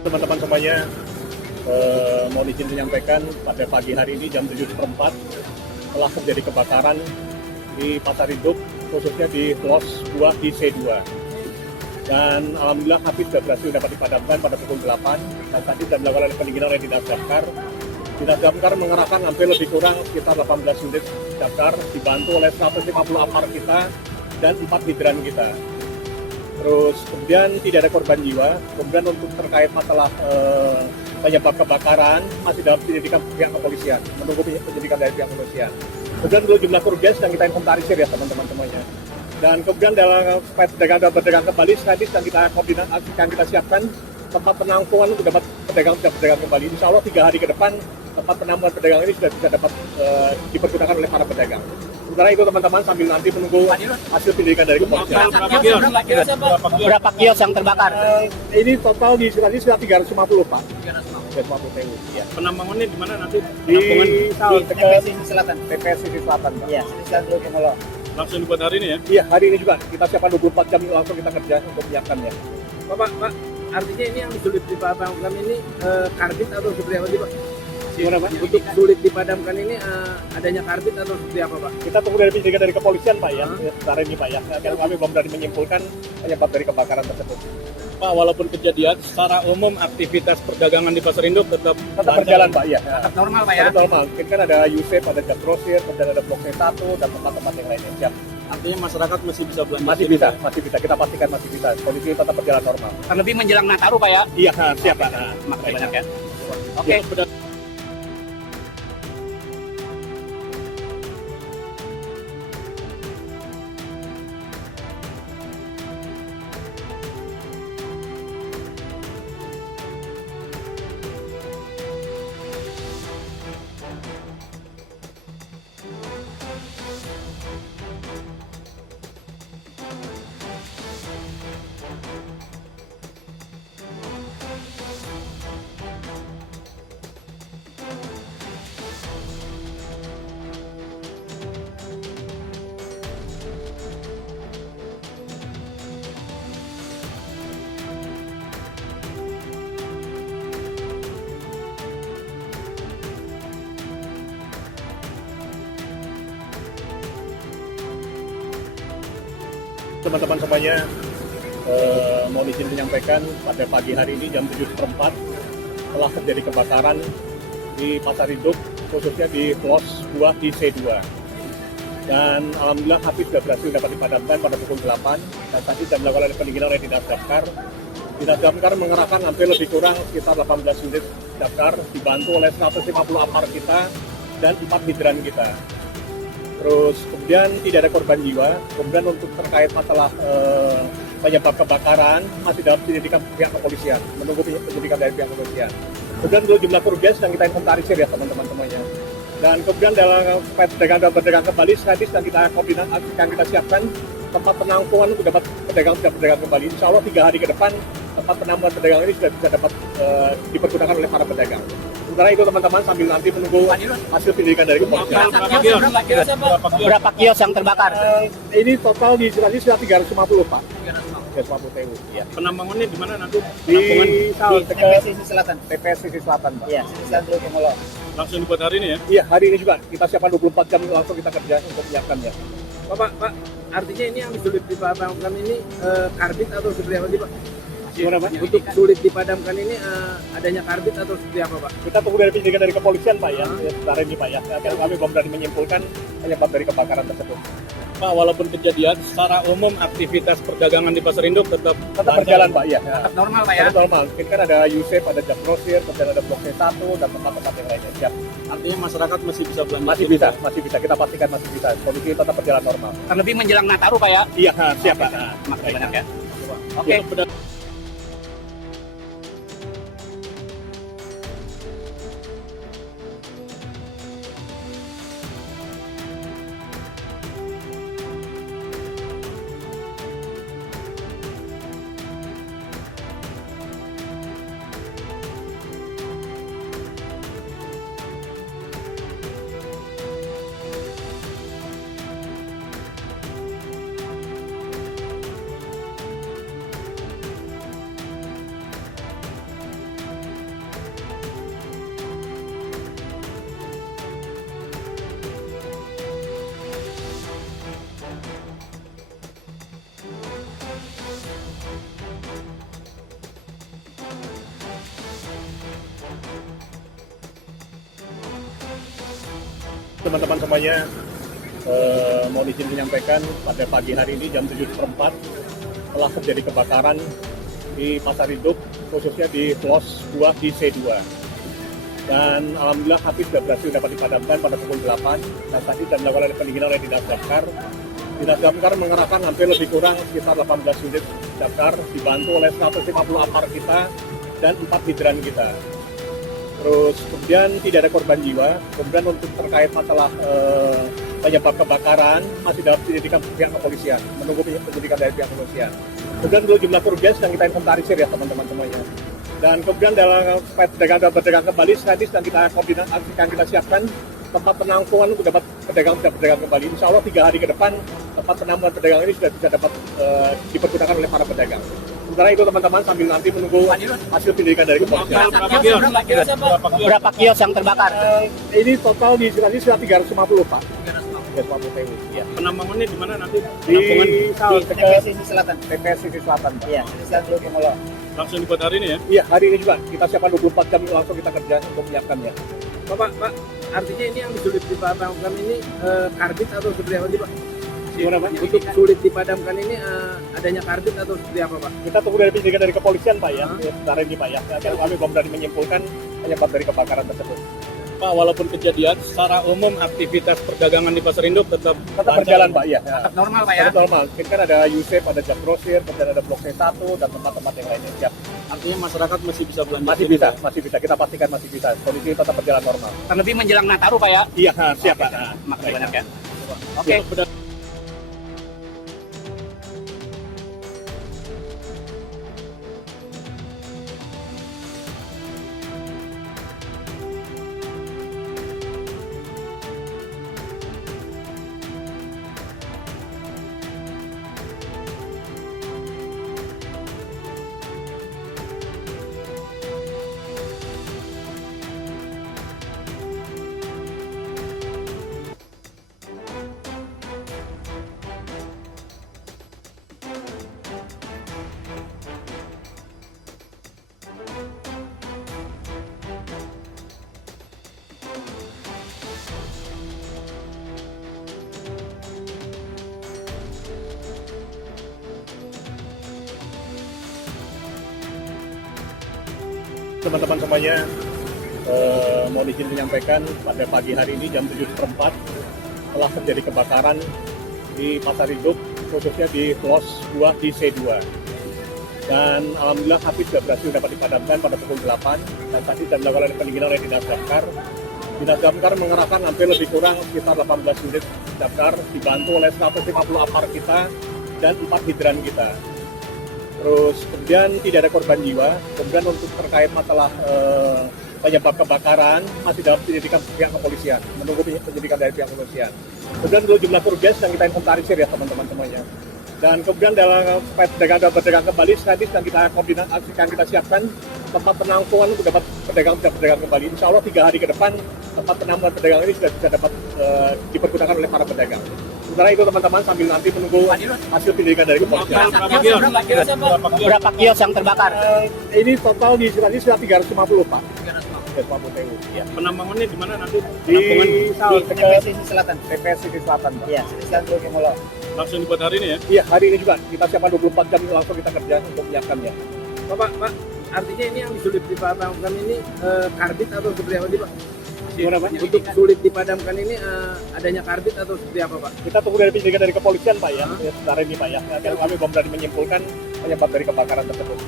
Teman-teman semuanya, mohon izin menyampaikan pada pagi hari ini jam 7.04 telah terjadi kebakaran di Pasar Induk, khususnya di Los 2 di C2. Dan alhamdulillah api sudah berhasil dapat dipadamkan pada pukul 8 dan tadi sudah melakukan pendinginan oleh Dinas Damkar. Dinas Damkar mengerahkan hampir lebih kurang sekitar 18 unit damkar dibantu oleh 150 apar kita dan 4 hidran kita. Terus kemudian tidak ada korban jiwa. Kemudian untuk terkait masalah penyebab kebakaran masih dalam penyelidikan pihak kepolisian, menunggu penyelidikan dari pihak kepolisian. Kemudian untuk jumlah kerugian sedang kita inventarisir ya teman-teman semuanya. Dan kemudian dalam supaya pedagang dapat berdagang kembali, tadi sedang kita koordinasi, akan kita siapkan tempat penampungan untuk dapat pedagang bisa berdagang kembali. Insya Allah 3 hari ke depan tempat penampungan pedagang ini sudah bisa dapat dipergunakan oleh para pedagang. Sementara itu teman-teman sambil nanti menunggu hasil penyelidikan dari kepolisian. Berapa kios yang terbakar? Ini total di sini sudah 350 Pak. 350 TU. Ya. Penambangannya di mana nanti? Di TPS Selatan. TPS Selatan Pak. Iya, Selatan Pengelola. Langsung dibuat hari ini ya? Iya, hari ini juga kita siapkan 24 jam langsung kita kerja untuk menyiapkannya. Pak, artinya ini yang sulit dipadamkan ini karbit atau seperti apa sih Pak? Gimana Pak? Untuk sulit dipadamkan ini adanya karbit atau seperti apa Pak? Kita tunggu dari penyelidikan dari kepolisian Pak ya, sekarang ini Pak ya. Karena kami belum berani menyimpulkan penyebab dari kebakaran tersebut. Pak, walaupun kejadian, secara umum aktivitas perdagangan di Pasar Induk tetap Berjalan Pak ya. Tetap normal Pak ya? Tetap normal. Mungkin kan ada USAID, ada Jas Grosir, kemudian ada Blok C1 dan tempat-tempat yang lainnya. Siap. artinya masyarakat masih bisa belanja. Masih bisa. Kita pastikan masih bisa. Kondisi tetap berjalan normal. Terlebih menjelang Nataru Pak ya? Iya, siap Pak. Makasih banyak ya. Oke. Teman-teman semuanya, mohon izin menyampaikan pada pagi hari ini jam 7.04 telah terjadi kebakaran di Pasar Induk, khususnya di Los 2 di C2. Dan alhamdulillah api sudah berhasil dapat dipadamkan pada pukul 8 dan tadi sudah melakukan pendinginan oleh Dinas Damkar. Dinas Damkar mengerahkan hampir lebih kurang sekitar 18 unit damkar dibantu oleh 150 apar kita dan 4 hidran kita. Terus kemudian tidak ada korban jiwa. Kemudian untuk terkait masalah penyebab kebakaran masih dalam penyelidikan pihak kepolisian, menunggu penyelidikan dari pihak kepolisian. Kemudian untuk jumlah kerugian sedang kita inventarisir ya teman-teman semuanya. Dan kemudian dalam supaya pedagang dapat berdagang kembali, tadi sedang kita koordinasi, akan kita siapkan tempat penampungan untuk dapat pedagang bisa berdagang kembali. Insya Allah 3 hari ke depan tempat penampungan pedagang ini sudah bisa dapat dipergunakan oleh para pedagang. Sementara itu teman-teman sambil nanti menunggu hasil penyelidikan dari kepolisian. Berapa kios yang terbakar? Ini total di sini sudah 350 Pak. 350 TU. Ya. Penambangannya di mana nanti? Di TPS Selatan. TPS Selatan Pak. Iya, Selatan Pengelola. Langsung dibuat hari ini ya? Iya, hari ini juga kita siapkan 24 jam langsung kita kerja untuk menyiapkannya. Pak, artinya ini yang sulit dipadamkan ini karbit atau seperti apa sih Pak? Gimana Pak? Untuk sulit dipadamkan ini adanya karbit atau seperti apa Pak? Kita tunggu dari penyelidikan dari kepolisian Pak ya, sekarang ini Pak ya. Karena kami belum berani menyimpulkan penyebab dari kebakaran tersebut. Pak, walaupun kejadian, secara umum aktivitas perdagangan di Pasar Induk tetap Berjalan Pak ya. Tetap normal Pak ya? Tetap normal. Mungkin kan ada USAID, ada Jas Grosir, kemudian ada Blok C1 dan tempat-tempat yang lainnya. Siap. artinya masyarakat masih bisa belanja. Masih bisa. Kita pastikan masih bisa. Kondisi tetap berjalan normal. Terlebih menjelang Nataru Pak ya? Iya, siap Pak. Makasih banyak ya. Oke. Teman-teman semuanya, mohon izin menyampaikan pada pagi hari ini jam 7.04 telah terjadi kebakaran di Pasar Induk, khususnya di Plos 2 di C2. Dan alhamdulillah api sudah berhasil dapat dipadamkan pada pukul 8 dan tadi sudah dilakukan pendinginan oleh Dinas Damkar. Dinas Damkar mengerahkan hampir lebih kurang sekitar 18 unit damkar dibantu oleh 150 apar kita dan 4 hidran kita. Terus kemudian tidak ada korban jiwa. Kemudian untuk terkait masalah penyebab kebakaran masih dalam penyelidikan pihak kepolisian, menunggu penyelidikan dari pihak kepolisian. Kemudian untuk jumlah kerugian sedang kita inventarisir ya teman-teman semuanya. Dan kemudian dalam berdagang kembali tadi sedang kita koordinasikan, kita siapkan tempat penampungan untuk dapat berdagang kembali. Insya Allah 3 hari ke depan tempat penampungan pedagang ini sudah bisa dapat dipergunakan oleh para pedagang. Sementara itu teman-teman sambil nanti menunggu hasil penyelidikan dari kepolisian. Berapa kios yang terbakar? Ini total di sini sudah 350 Pak. 350 TU. Ya. Penambangannya di mana nanti? Di TPS Sisi Selatan. TPS Sisi Selatan Pak. Iya, Sisi Selatan. Langsung dibuat hari ini ya? Iya, hari ini juga kita siapkan 24 jam langsung kita kerja untuk menyiapkannya. Pak, artinya ini yang sulit dipadamkan ini karbit atau seperti apa sih Pak? Gimana Pak? Untuk sulit dipadamkan ini adanya karbit atau seperti apa Pak? Kita tunggu dari penyelidikan dari kepolisian Pak ya, sebentar ini Pak ya. Agar kami belum berani menyimpulkan penyebab dari kebakaran tersebut. Pak, walaupun kejadian, secara umum aktivitas perdagangan di Pasar Induk tetap Berjalan Pak ya. Tetap normal Pak ya? Tetap normal. Ini kan ada USAID, ada Jam Grosir, kemudian ada Blok C1 dan tempat-tempat yang lainnya. Siap. Artinya masyarakat masih bisa belanja. Masih bisa. Kita pastikan masih bisa. Kondisi tetap berjalan normal. Terlebih menjelang Nataru Pak ya? Iya, siap Pak. Makasih banyak ya. Oke. Teman-teman semuanya, mohon izin menyampaikan pada pagi hari ini jam 7.04 telah terjadi kebakaran di Pasar Induk, khususnya di Plos 2 di C2. Dan alhamdulillah api sudah berhasil dapat dipadamkan pada pukul 8 dan tadi sudah dilakukan pendinginan oleh Dinas Damkar. Dinas Damkar mengerahkan hampir lebih kurang sekitar 18 unit damkar dibantu oleh 150 apar kita dan 4 hidran kita. Terus kemudian tidak ada korban jiwa. Kemudian untuk terkait masalah penyebab kebakaran masih dalam penyelidikan pihak kepolisian, menunggu penyelidikan dari pihak kepolisian. Kemudian untuk jumlah kerugian sedang kita inventarisir ya teman-teman semuanya. Dan kemudian dalam berdagang kembali tadi sedang kita koordinasikan, kita siapkan tempat penampungan untuk dapat berdagang kembali. Insya Allah 3 hari ke depan tempat penampungan pedagang ini sudah bisa dapat dipergunakan oleh para pedagang. Sementara itu teman-teman sambil nanti menunggu hasil penyelidikan dari kepolisian. Berapa kios yang terbakar? Ini total di sini sudah 350 Pak. 350 TU. Ya. Penambangannya di mana nanti? Di TPS Sisi Selatan. TPS Sisi Selatan Pak. Iya, Sisi Selatan. Langsung dibuat hari ini ya? Iya, hari ini juga kita siapkan 24 jam langsung kita kerja untuk menyiapkannya. Pak, artinya ini yang sulit dipadamkan ini karbit atau seperti apa sih Pak? Gimana Pak? Untuk sulit dipadamkan ini adanya karbit atau seperti apa Pak? Kita tunggu dari penyelidikan dari kepolisian Pak ya, sebentar ini Pak ya. Agar kami belum berani menyimpulkan penyebab dari kebakaran tersebut.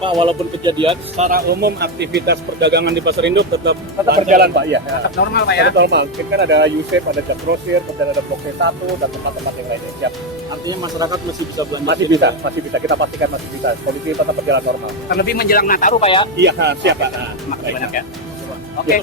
Pak, walaupun kejadian, secara umum aktivitas perdagangan di Pasar Induk tetap berjalan Pak ya. Tetap normal Pak ya? Tetap normal. Ini kan ada USAID, ada Jam Grosir, kemudian ada Blok C1 dan tempat-tempat yang lainnya. Siap. Artinya masyarakat masih bisa belanja. Masih bisa. Kita pastikan masih bisa. Kondisi tetap berjalan normal. Terlebih menjelang Nataru Pak ya? Iya, siap Pak. Makasih banyak ya. Oke.